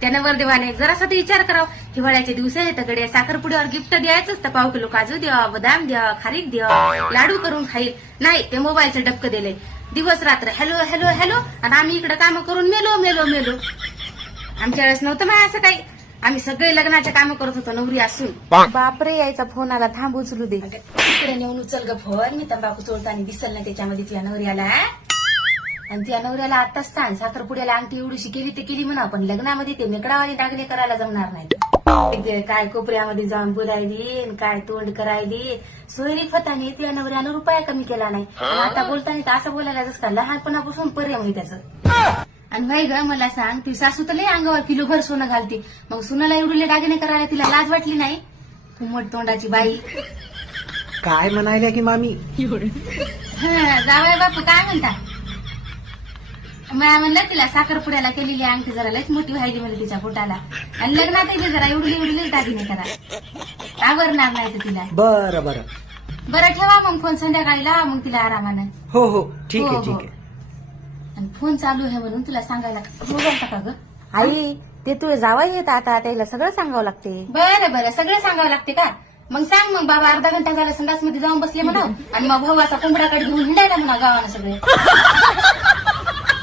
त्या नवरदेवाने जरासा तर विचार करावा. हिवाळ्याचे दिवस आहे तर गड्या साखरपुड्यावर गिफ्ट द्यायचंच तर 1 किलो काजू द्या, बदाम द्या, खारीक द्या, लाडू करून खाईल. नाही, ते मोबाईलचं डबकं दिले. दिवस रात्र हॅलो हॅलो हॅलो, आणि आम्ही इकडे काम करून मेलो मेलो मेलो. आमच्या वेळेस नव्हतं माय असं काही. आम्ही सगळे लग्नाचे काम करत होतो नवरी असून. बापरे, यायचा फोन आला, थांब उचलू दे. इकडे नेऊन उचल ग फोन. मी तंबाखू चोळताना दिसल ना त्याच्यामध्ये तुझ्या नवऱ्याला. आणि त्या नवऱ्याला आताच सांग, साखरपुड्याला अंगठी एवढीशी केली ते केली म्हणा, पण लग्नामध्ये ते मेकडावाले दागणे करायला जमणार नाही. काय कोपऱ्यामध्ये जाऊन बोलायली, काय तोंड करायली. सोयरी फताने त्या नवऱ्यानं रुपया कमी केला नाही. आणि आता बोलताना तर असं बोलायला जसं का लहानपणापासून पर्याय आहे त्याचं. आणि भाई ग, मला सांग, ती सासू तर लय अंगावर किलोभर सोनं घालते, मग सुनाला एवढे दागिने करायला तिला लाज वाटली नाही? कुमट तोंडाची बाई. काय म्हणायला की मामी? जावाय बापू काय म्हणता? मला म्हणलं तिला साखरपुड्याला केलेली अंगठी जरा लयच मोठी व्हायची म्हणजे तिच्या पोटाला, आणि लग्नात जरा एवढी दागिने करा, आवरणार नाही तर तिला. बरं बरं बरं, ठेवा मग फोन, संध्याकाळी लावा मग तिला आरामानं. हो हो ठीक आहे हो, ठीक हो. आहे. आणि फोन चालू आहे म्हणून तुला सांगायला बोलता का ग? आई, ते तुझे जावाई येत आता, त्याला सगळं सांगावं लागते. बरं बरं, सगळं सांगावं लागते का? मग सांग मग, बाबा अर्धा घंटा झाला संडास मध्ये जाऊन बसले म्हणा, आणि मग भावाचा कोंबडाकडे घेऊन हिंडायला म्हणा गावानं सगळे.